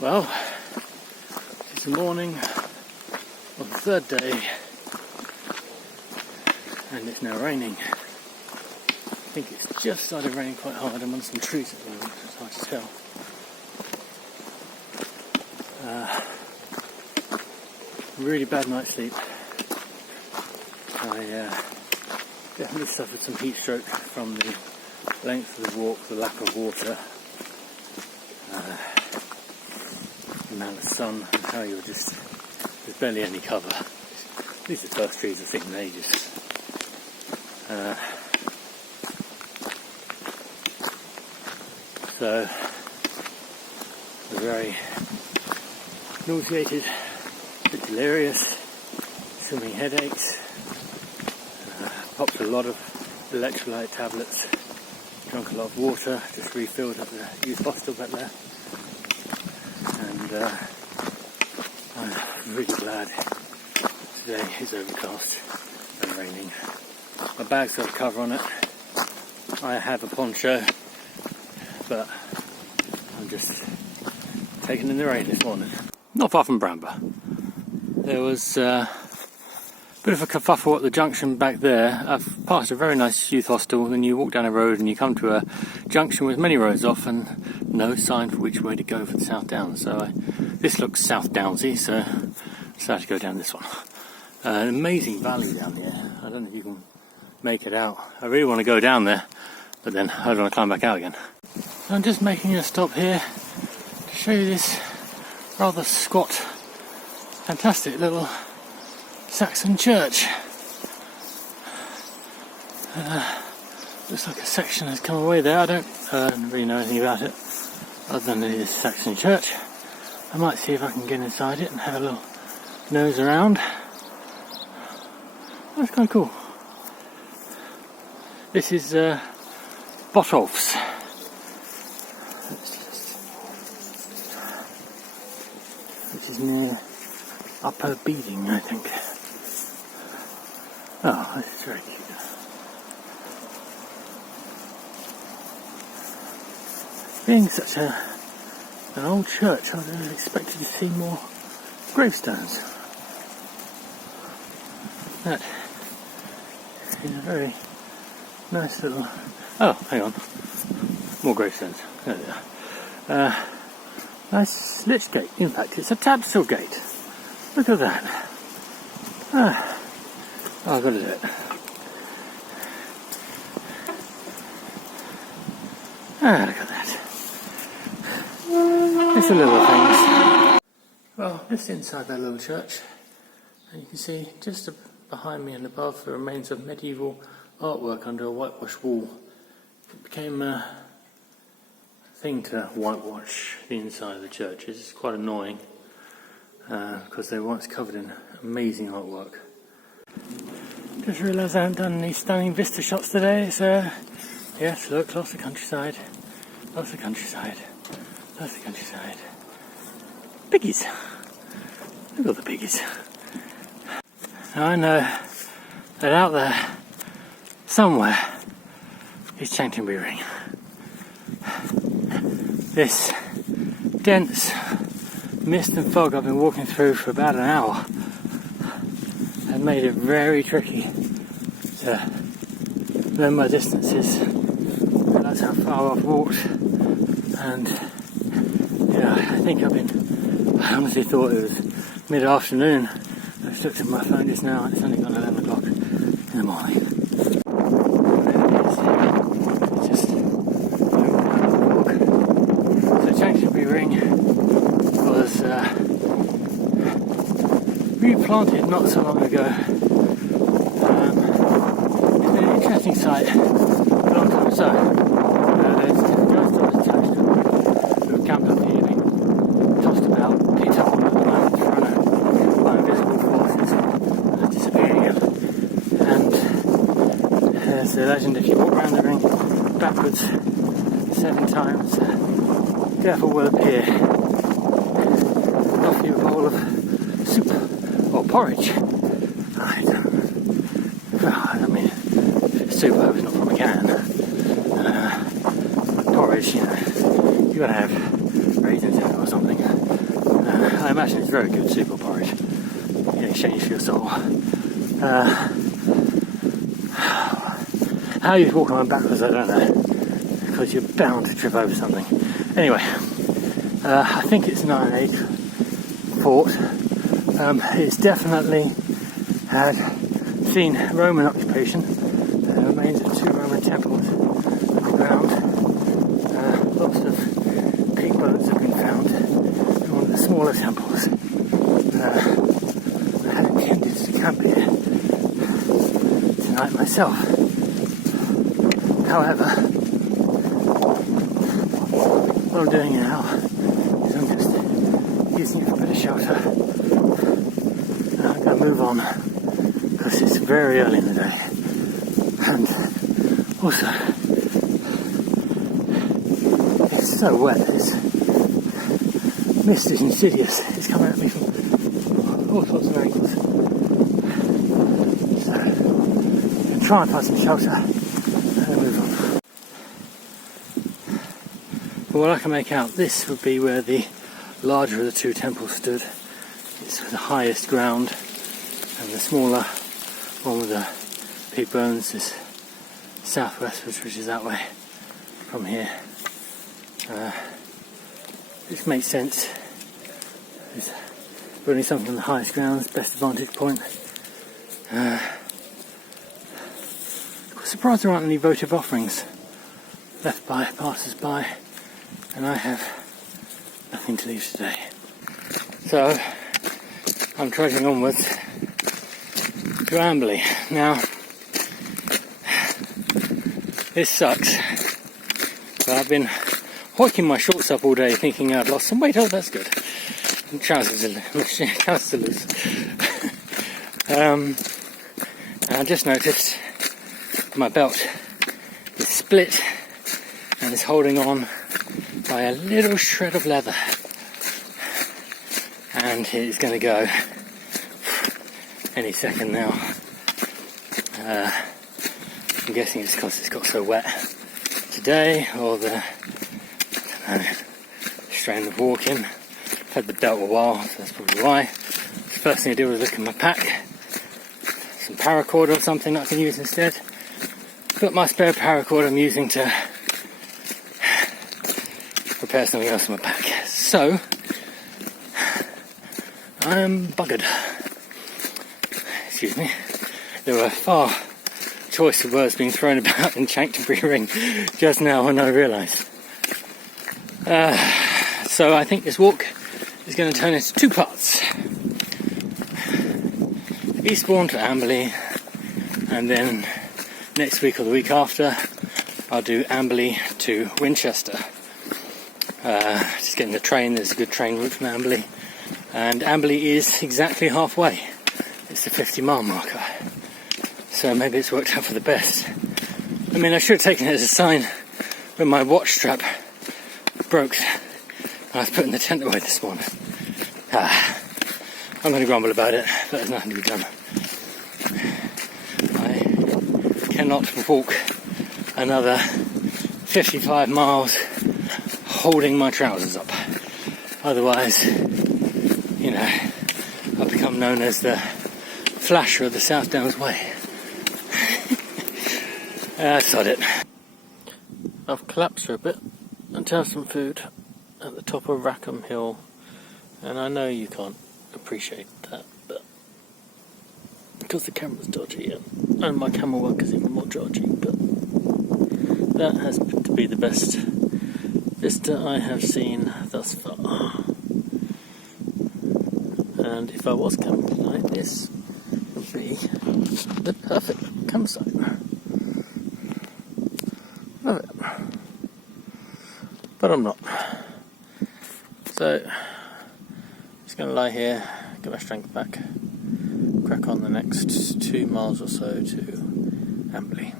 Well, it's the morning of the third day and it's now raining. I think it's just started raining quite hard. I'm on some trees at the moment, so it's hard to tell. Really bad night's sleep. I definitely suffered some heat stroke from the length of the walk, the lack of water, the amount of sun, and how you're just, there's barely any cover. These are the first trees I've seen in ages. So, I'm very nauseated, a bit delirious, swimming headaches, popped a lot of electrolyte tablets, drunk a lot of water, just refilled at the youth hostel back there, and I'm really glad today is overcast and raining. My bag's got a cover on it. I have a poncho, but I'm just taking in the rain this morning. Not far from Bramber. There was a bit of a kerfuffle at the junction back there. I've passed a very nice youth hostel, then you walk down a road and you come to a junction with many roads off and no sign for which way to go for the South Downs. So this looks South Downsy, so I decided to go down this one. An amazing valley down here. I don't know if you can make it out. I really want to go down there, but then I don't want to climb back out again. So I'm just making a stop here to show you this rather squat, fantastic little Saxon church. Looks like a section has come away there. I don't really know anything about it other than it is a Saxon church. I might see if I can get inside it and have a little nose around. That's kind of cool. This is Botolph's. Which is near Upper Beeding, I think. Oh, this is very cute. Being such an old church, I would have expected to see more gravestones. That is a very nice little... Oh, hang on. More gravestones. There they are. Nice lich gate. In fact, it's a tabsel gate. Look at that. Oh, I've got to do it. Look at that. Just the little things. Well, just inside that little church, and you can see just behind me and above the remains of medieval artwork under a whitewash wall. It became a thing to whitewash the inside of the churches. It's quite annoying because they were once covered in amazing artwork. Just realised I haven't done any stunning vista shots today, so yes, look, lots of countryside, lots of countryside, lots of countryside. Piggies! Look at the piggies. Now I know that out there, somewhere, is Chanctonbury Ring. This dense mist and fog I've been walking through for about an hour have made it very tricky to learn my distances. That's how far I've walked, and yeah, I honestly thought it was mid-afternoon. I just looked at my phone just now and it's only gone 11 o'clock in the morning. Replanted not so long ago. It's been an interesting site for a long time. So, there's guys that was attached who were camped up here being tossed about, picked up on at the moment by invisible forces and disappearing again. And there's a legend, if you walk around the ring backwards 7 times, Devil will appear and offer you a bowl of soup or porridge. I mean, if it's soup, I hope it's not from a can. Porridge, you gotta have raisins in it or something. I imagine it's very good super porridge in exchange for your soul. How you walk on backwards, I don't know, because you're bound to trip over something. Anyway, I think it's an Iron Age fort. It's definitely had seen Roman occupation. There are remains of 2 Roman temples on the ground. Lots of pig bones have been found in one of the smaller temples. I had intended to camp here tonight myself. However, what I'm doing now is I'm just using it for a bit of shelter. And I'm going to move on because it's very early in the day. And also, it's so wet. This mist is insidious. It's coming at me from all sorts of angles. So, I'm going to try and find some shelter and then move on. From what I can make out, this would be where the larger of the 2 temples stood. It's the highest ground, and the smaller one with the pig bones is southwestwards, which is that way from here. This makes sense. It's building something on the highest ground, best vantage point. I was surprised there aren't any votive offerings left by passers-by, and I have nothing to leave today. So I'm trudging onwards to Amberley. Now, this sucks, but I've been hoiking my shorts up all day thinking I've lost some weight. Oh, that's good. And trousers are loose. And I just noticed my belt is split and is holding on by a little shred of leather, and it's going to go any second now. I'm guessing it's because it's got so wet today, or the strain of walking. I've had the belt a while, so that's probably why. The first thing I did was look in my pack, some paracord or something that I can use instead. But my spare paracord I'm using to prepare something else in my pack. So, I'm buggered. Excuse me. There were far choicer words being thrown about in Chanctonbury Ring just now when I realised. So I think this walk is going to turn into 2 parts. Eastbourne to Amberley, and then next week or the week after I'll do Amberley to Winchester. Just getting the train. There's a good train route from Amberley, and Amberley is exactly halfway. It's the 50-mile marker, so maybe it's worked out for the best. I mean, I should have taken it as a sign when my watch strap broke and I was putting the tent away this morning. I'm going to grumble about it, but there's nothing to be done. I cannot walk another 55 miles holding my trousers up. Otherwise, you know, I've become known as the flasher of the South Downs Way. Sod it. I've collapsed for a bit and to have some food at the top of Rackham Hill, and I know you can't appreciate that, but because the camera's dodgy and my camera work is even more dodgy, but that has to be the best vista I have seen thus far. And if I was camping tonight, this would be the perfect campsite. Love it. But I'm not. So, just going to lie here, get my strength back, crack on the next 2 miles or so to Amberley.